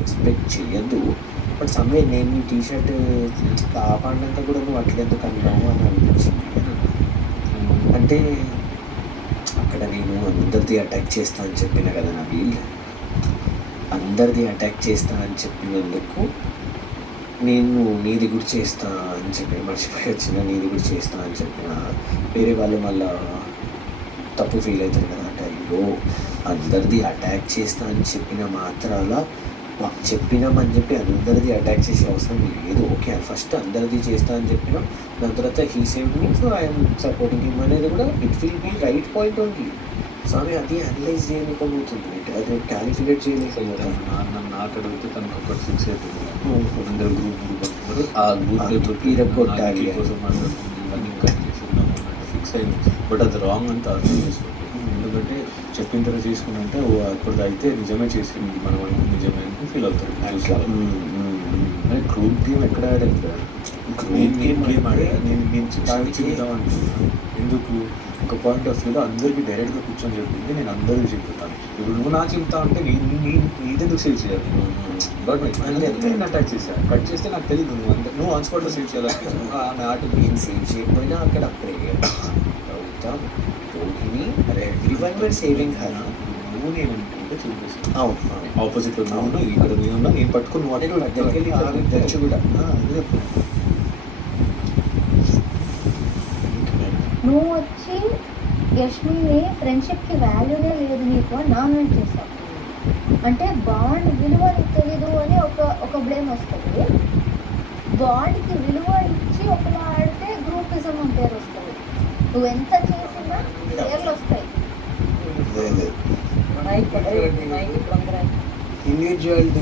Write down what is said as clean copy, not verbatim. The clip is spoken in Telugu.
ఎక్స్పెక్ట్ చేయొద్దు. బట్ సమ్‌వే నేను ఈ టీ షర్ట్ కాపాడినాక కూడా నువ్వు అట్లెందుకు అన్నావు అని అనిపించింది. అంటే అక్కడ నేను అందరిది అటాక్ చేస్తా అని చెప్పిన కదా నబీల్. అందరిది అటాక్ చేస్తా అని చెప్పినందుకు నేను నీది కూడా చేస్తా అని చెప్పి మర్చిపోయి వచ్చిన నీది కూడా చేస్తా అని చెప్పిన వేరే వాళ్ళు మళ్ళా తప్పు ఫీల్ అవుతారు కదా. అంటే అయ్యో అందరిది అటాక్ చేస్తా అని చెప్పిన మాత్రాల చెప్పినామని చెప్పి అందరిది అటాక్ చేసే అవసరం లేదు. ఓకే ఫస్ట్ అందరిది చేస్తా అని చెప్పినాం, దాని తర్వాత he saved me so I'm supporting him అనేది కూడా it will be right point only. So అవి అది అనలైజ్ చేయలేకపోతుంది, అది క్యాలిక్యులేట్ చేయలేకపోతాను. నాకు అడిగితే తనకు ఒకటి ఫిక్స్ అయిపోయింది. అందరు గ్రూప్ ఆ గ్రూప్ ఇరగొట్టాలి కోసం ఇవన్నీ కట్ చేస్తున్నాం అన్నట్టు ఫిక్స్ అయింది. బట్ అది రాంగ్ అంతా అర్థం చేసుకోండి. ఎందుకంటే చెప్పిన తర్వాత చేసుకుంటే అప్పుడు అయితే నిజమే చేసుకుంది మనం అనుకుని నిజమే అని ఫీల్ అవుతారు. కానీ గ్రూప్ గేమ్ ఎక్కడ ఆడాను, గ్రూప్ గేమ్ ఆడాను. నేను చెప్దాం అనుకుంటున్నాను. ఎందుకు ఒక పాయింట్ ఆఫ్ వ్యూలో అందరికీ డైరెక్ట్గా కూర్చొని చెప్పింది నేను అందరికీ చెప్తాను. ఇప్పుడు నువ్వు నాకు చెప్తా అంటే నీదెందుకు సేవ్ చేయాలి? బట్ నేను అటాక్ చేశాను, కట్ చేస్తే నాకు తెలియదు నువ్వు ఆన్ స్పాట్లో సేవ్ చేయాలి. ఆమె ఆట నేను సేవ్ చేయకపోయినా అక్కడ ప్రేయర్ గౌతమ్ రోహిణి ఎవ్రీవన్ వర్ సేవింగ్ హర్. నువ్వు నేను అనుకుంటే చూపిస్తాను. అవును ఆపోజిట్లో ఉన్నావు, ఇక్కడ నేనున్నా, నేను పట్టుకుని నువ్వు నేను దగ్గరికి వెళ్ళి తెచ్చు కూడా అదే నువ్వు వచ్చి యష్మిని ఫ్రెండ్షిప్కి వాల్యూనే లేదు నీకు అని నామినేట్ చేస్తావు. అంటే బాండ్ విలువ నీకు తెలీదు అని ఒక బ్లేమ్ వస్తుంది. బాండ్కి విలువ ఇచ్చి ఒకలా ఆడితే గ్రూపిజం అని పేరు వస్తుంది. నువ్వు ఎంత చేసినా పేర్లు వస్తాయి. ఇండివిజువాలిటీ